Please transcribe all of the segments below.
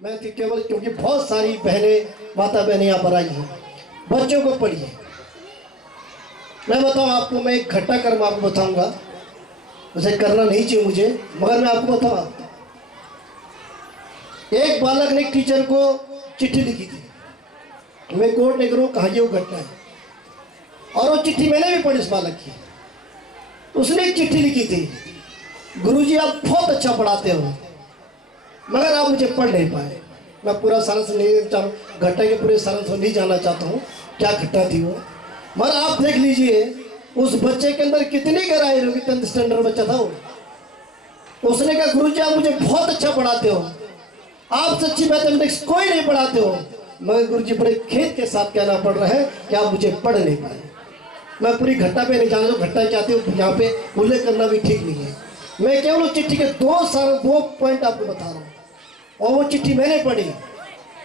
मैं केवल क्योंकि बहुत सारी बहनें माता बहनें यहाँ पर आई हैं, बच्चों को पढ़िए। मैं बताऊँ आपको, मैं एक घटना कर्म आपको बताऊँगा, उसे करना नहीं चाहिए मुझे, मगर मैं आपको बताऊँ। एक बालक ने एक टीचर को चिट्ठी लिखी थी, मैं कोर्ट नहीं करूँ कहाँ ये वो घटना है, और वो चिट्ठी मैंने भी पढ़ी उस बालक की। उसने एक चिट्ठी लिखी थी, गुरुजी आप बहुत अच्छा पढ़ाते हो मगर आप मुझे पढ़ नहीं पाए। मैं पूरा सारांश नहीं घटना के पूरे सारांश नहीं जानना चाहता हूँ क्या घटना थी वो, मगर आप देख लीजिए उस बच्चे के अंदर कितनी गहराई होगी। 10th स्टैंडर्ड बच्चा था वो। उसने कहा गुरुजी आप मुझे बहुत अच्छा पढ़ाते हो, आप सच्ची मैथमेटिक्स कोई नहीं पढ़ाते हो, मगर गुरुजी बड़े खेद के साथ कहना पड़ रहा है कि आप मुझे पढ़ नहीं पाए। मैं पूरी घटना पे नहीं जानता, घटना क्या थी यहाँ पे उल्लेख करना भी ठीक नहीं है। मैं केवल उस चिट्ठी के दो पॉइंट आपको बता रहा हूँ, और वो चिट्ठी मैंने पढ़ी।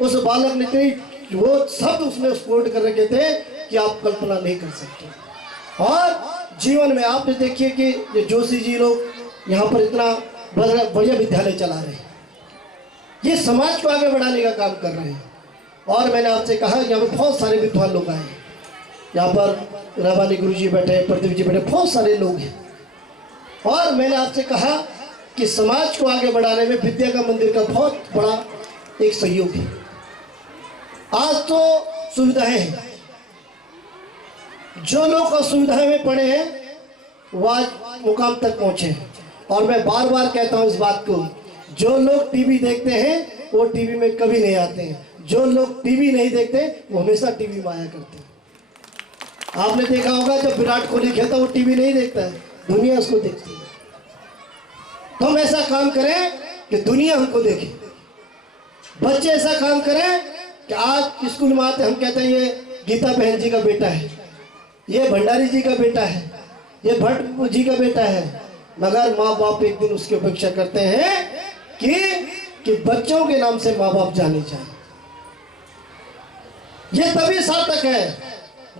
उस बालक ने इतनी वो शब्द उसने कोट कर रखे थे कि आप कल्पना नहीं कर सकते। और जीवन में आपने देखिए कि ये जोशी जी लोग यहाँ पर इतना बढ़िया विद्यालय चला रहे हैं, ये समाज को आगे बढ़ाने का काम कर रहे हैं। और मैंने आपसे कहा यहाँ पर बहुत सारे विद्वान लोग आए, यहाँ पर रवानी गुरु जी बैठे, प्रदीप जी बैठे, बहुत सारे लोग हैं। और मैंने आपसे कहा कि समाज को आगे बढ़ाने में विद्या का मंदिर का बहुत बड़ा एक सहयोग है। आज तो सुविधाएं हैं, जो लोग असुविधाएं में पड़े हैं वो आज मुकाम तक पहुंचे। और मैं बार बार कहता हूं इस बात को, जो लोग टीवी देखते हैं वो टीवी में कभी नहीं आते हैं, जो लोग टीवी नहीं देखते वो हमेशा टीवी में आया करते हैं। आपने देखा होगा जब विराट कोहली खेलता वो टीवी नहीं देखता है, दुनिया उसको देखती है। तो हम ऐसा काम करें कि दुनिया हमको देखे, बच्चे ऐसा काम करें कि आज स्कूल में आते हम कहते हैं ये गीता बहन जी का बेटा है, ये भंडारी जी का बेटा है, ये भट्ट जी का बेटा है, मगर माँ बाप एक दिन उसकी अपेक्षा करते हैं कि बच्चों के नाम से माँ बाप जाने जाए। ये तभी सार्थक है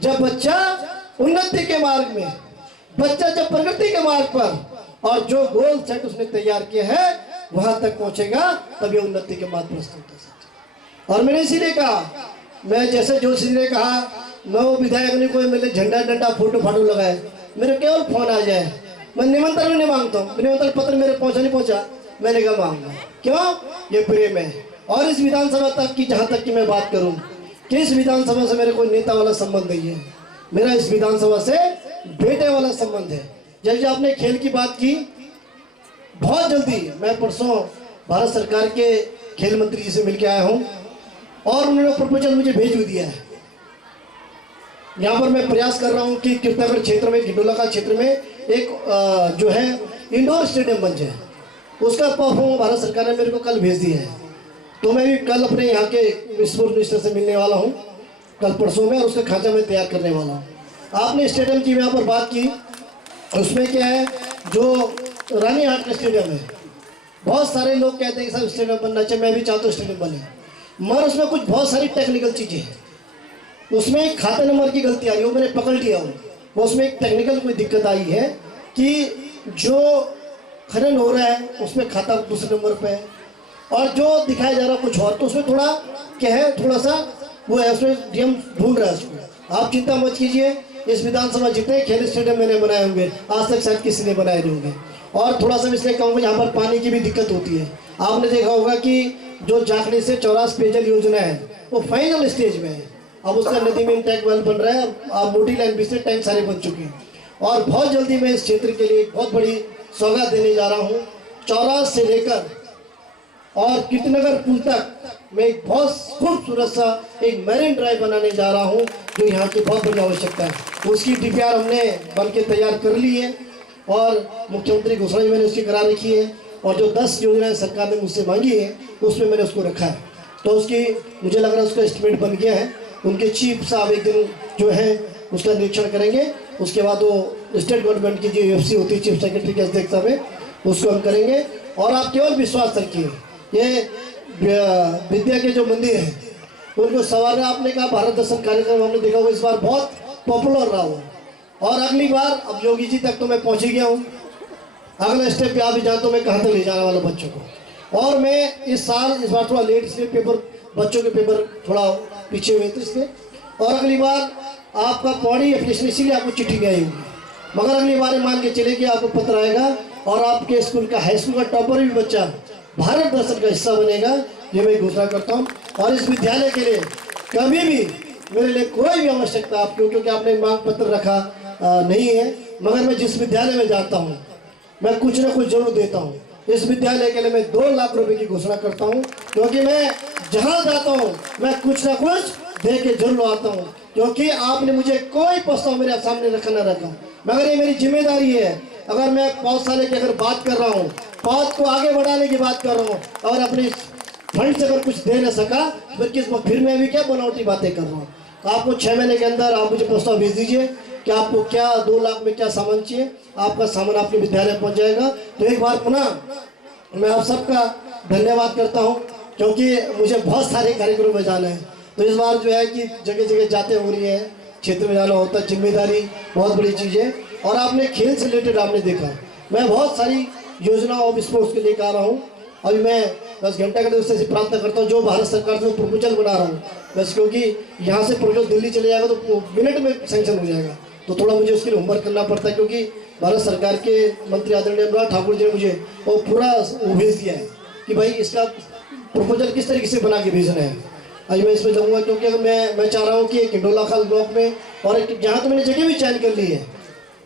जब बच्चा उन्नति के मार्ग में, बच्चा जब प्रगति के मार्ग पर, और जो गोल सेट उसने तैयार किया है वहां तक पहुंचेगा, तभी उन्नति के मार्ग प्रस्तुत हो सकता। और मैंने इसीलिए कहा, मैं जैसे जोशी जी ने कहा, मैं वो विधायक ने कोई मेरे झंडा डंडा फोटो फाटो लगाए, मेरे केवल फोन आ जाए, मैं निमंत्रण भी नहीं मांगता हूँ, निमंत्रण पत्र मेरे पहुंचा नहीं पहुंचा, मैंने कहा मांगा क्यों, ये प्रेम है। और इस विधानसभा तक की जहाँ तक की मैं बात करूँ कि इस विधानसभा से मेरे कोई नेता वाला संबंध नहीं है, मेरा इस विधानसभा से बेटे वाला संबंध है। जैसे आपने खेल की बात की, बहुत जल्दी मैं परसों भारत सरकार के खेल मंत्री जी से मिलकर आया हूँ, और उन्होंने प्रपोजल मुझे भेज भी दिया है। यहाँ पर मैं प्रयास कर रहा हूँ कि कीर्तनगढ़ क्षेत्र में, गिडोला का क्षेत्र में एक जो है इंडोर स्टेडियम बन जाए, उसका परफॉर्म भारत सरकार ने मेरे को कल भेज दिया है। तो मैं भी कल अपने यहाँ के स्पोर्ट्स मिनिस्टर से मिलने वाला हूँ, कल परसों में, और उसका खांचा मैं तैयार करने वाला हूँ। आपने स्टेडियम की यहाँ पर बात की, उसमें क्या है, जो रानी हाट का स्टेडियम है, बहुत सारे लोग कहते हैं कि सर स्टेडियम बनना चाहिए, मैं भी चाहता हूँ स्टेडियम बने, मगर उसमें कुछ बहुत सारी टेक्निकल चीज़ें हैं। उसमें एक खाते नंबर की गलती आ रही है, वो मैंने पकड़ लिया हूँ, वो उसमें एक टेक्निकल कोई दिक्कत आई है कि जो खनन हो रहा है उसमें खाता दूसरे नंबर पे है, और जो दिखाया जा रहा है कुछ और, तो उसमें थोड़ा क्या है, थोड़ा सा वो है, उसमें डीएम ढूंढ रहा है उसको। आप चिंता मत कीजिए, इस विधानसभा जितने खेल स्टेडियम मैंने बनाए होंगे आज तक शायद किसी ने बनाए नहीं होंगे। और थोड़ा सा इसलिए कहूँगा, यहाँ पर पानी की भी दिक्कत होती है। आपने देखा होगा कि जो जाखड़ी से चौरास पेयजल योजना है वो फाइनल स्टेज में है, अब उसका नदी में टैंक वेल बन रहा है, अब मोटी लाइन भी से टैंक सारे बन चुके हैं, और बहुत जल्दी मैं इस क्षेत्र के लिए एक बहुत बड़ी सौगात देने जा रहा हूँ। चौरास से लेकर और कीर्तनगर पुल तक मैं एक बहुत खूबसूरत सा एक मैरिन ड्राइव बनाने जा रहा हूँ, जो यहाँ की बहुत बड़ी आवश्यकता है। उसकी डीपीआर हमने बन के तैयार कर ली है, और मुख्यमंत्री घोषणा भी मैंने उसकी करा रखी है, और जो 10 योजनाएं सरकार ने मुझसे मांगी है उसमें मैंने उसको रखा है। तो उसकी मुझे लग रहा है उसका एस्टिमेट बन गया है। उनके चीफ साहब एक दिन जो है उसका निरीक्षण करेंगे, उसके बाद वो स्टेट गवर्नमेंट की जो यूएफसी होती है चीफ सेक्रेटरी के अध्यक्षता में, उसको हम करेंगे। और आप केवल विश्वास रखिए, ये विद्या के जो मंदिर हैं उनको सवार, आपने कहा भारत दर्शन कार्यक्रम हमने देखा हुआ इस बार बहुत पॉपुलर रहा हुआ, और अगली बार अब योगी जी तक तो मैं पहुँच ही गया हूँ, अगला स्टेप पे आप ही जानते हो मैं कहाँ तक ले जाने वाला बच्चों को। और मैं इस बार थोड़ा लेट, इसलिए पेपर, बच्चों के पेपर थोड़ा पीछे हुए थे इसलिए। और अगली बार आपका पौड़ी एप्लीकेशन इसीलिए आपको चिट्ठी नहीं आई होगी, मगर अगली बार मान के चले कि आपको पत्र आएगा और आपके स्कूल का, हाई स्कूल का टॉपर भी बच्चा भारत दर्शन का हिस्सा बनेगा, ये मैं घोषणा करता हूँ। और इस विद्यालय के लिए कभी भी मेरे लिए कोई भी आवश्यकता आपकी, क्योंकि आपने मांग पत्र रखा नहीं है, मगर मैं जिस विद्यालय में जाता हूँ मैं कुछ ना कुछ जरूर देता हूँ। इस विद्यालय के लिए मैं 2 लाख रुपए की घोषणा करता हूँ, क्योंकि मैं जहाँ जाता हूँ मैं कुछ ना कुछ दे के जरूर आता हूँ, क्योंकि आपने मुझे कोई प्रस्ताव मेरे सामने रखा ना रखा, मगर ये मेरी जिम्मेदारी है। अगर मैं पौधशाला की अगर बात कर रहा हूँ, पौध को आगे बढ़ाने की बात कर रहा हूँ, और अपनी फंड से अगर कुछ दे न सका फिर मैं भी क्या बनावटी बातें कर रहा हूँ। तो आपको 6 महीने के अंदर आप मुझे प्रस्ताव भेज दीजिए कि आपको क्या 2 लाख में क्या सामान चाहिए, आपका सामान आपके विद्यालय पहुंच जाएगा। तो एक बार पुनः मैं आप सबका धन्यवाद करता हूं, क्योंकि मुझे बहुत सारे कार्यक्रम में जाना है। तो इस बार जो है कि जगह जगह जाते हो रही है, क्षेत्र में जाना होता है, जिम्मेदारी बहुत बड़ी चीज़ है। और आपने खेल से रिलेटेड आपने देखा, मैं बहुत सारी योजनाओं और स्पोर्ट्स के लेकर आ रहा हूँ। अभी मैं 10 घंटे का उससे प्रार्थना करता हूँ, जो भारत सरकार से प्रपोजल बना रहा हूँ बस, क्योंकि यहाँ से प्रपोजल दिल्ली चले जाएगा तो मिनट में सेंक्शन हो जाएगा, तो थोड़ा मुझे उसके लिए होमवर्क करना पड़ता है, क्योंकि भारत सरकार के मंत्री आदरणीय अनुराग ठाकुर जी ने मुझे वो पूरा भेज दिया है कि भाई इसका प्रपोजल किस तरीके से बना के भेजना है। आज मैं इसमें जाऊँगा, क्योंकि अगर मैं चाह रहा हूँ कि किंडोला खाल ब्लॉक में, और यहाँ तो मैंने जगह भी चयन कर ली है,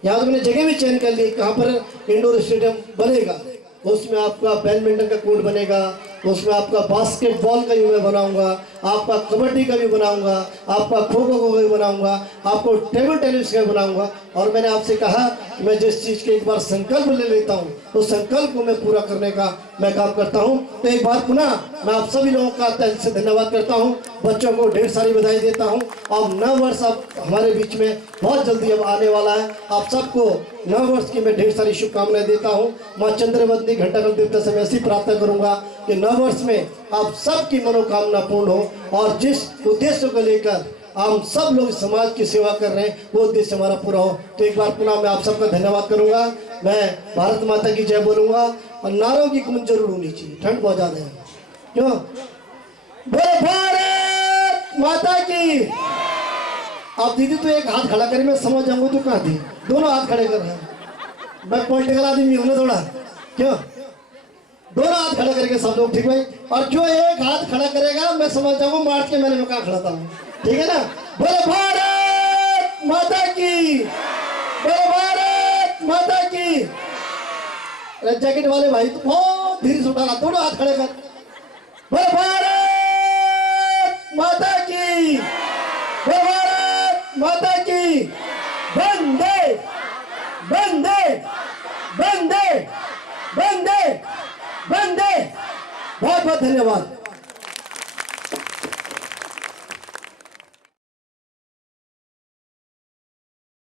यहाँ तो मैंने जगह भी चयन कर ली, कहाँ पर इंडोर स्टेडियम बनेगा, उसमें आपका बैडमिंटन का कोर्ट बनेगा, उसमें आपका बास्केटबॉल का भी मैं बनाऊंगा, आपका कबड्डी का भी बनाऊंगा, आपका खो खो का भी बनाऊंगा, आपको टेबल टेनिस का भी बनाऊंगा। और मैंने आपसे कहा कि मैं जिस चीज़ के एक बार संकल्प ले लेता हूँ उस संकल्प को मैं पूरा करने का मैं काम करता हूँ। तो एक बार पुनः मैं आप सभी लोगों का तहे दिल से धन्यवाद करता हूँ, बच्चों को ढेर सारी बधाई देता हूँ। और नव वर्ष अब हमारे बीच में बहुत जल्दी अब आने वाला है, आप सबको नव वर्ष की मैं ढेर सारी शुभकामनाएं देता हूँ। माँ चंद्रवदनी घंटाकल देवता से मैं ऐसी प्रार्थना करूँगा कि नव वर्ष में आप सबकी मनोकामना पूर्ण हो, और जिस उद्देश्य को लेकर हम सब लोग समाज की सेवा कर रहे हैं वो उद्देश्य हमारा पूरा हो। तो एक बार पुनः मैं आप सबका धन्यवाद करूंगा। मैं भारत माता की जय बोलूंगा, और नारों की गूंज जरूर होनी चाहिए, ठंड बहुत ज्यादा है, क्यों? बोले भारत माता की। अब दीदी तो एक हाथ खड़ा करें, मैं समझ जाऊंगा तो कहाँ थी, दोनों हाथ खड़े कर रहे हैं। मैं पॉलिटिकल आदमी हूँ ना थोड़ा, क्यों? दोनों हाथ खड़ा करके सब लोग, ठीक भाई? और जो एक हाथ खड़ा करेगा मैं समझ जाऊंगा मार्च के महीने में कहाँ खड़ा था, ठीक है ना? बोले भारत माता की, बोले भारत माता की। जैकेट वाले भाई तो बहुत धीरे से उठा रहा, दोनों हाथ खड़े कर। बोले भारत माता की, बोले भारत माता की। वंदे वंदे वंदे वंदे वंदे। बहुत बहुत धन्यवाद।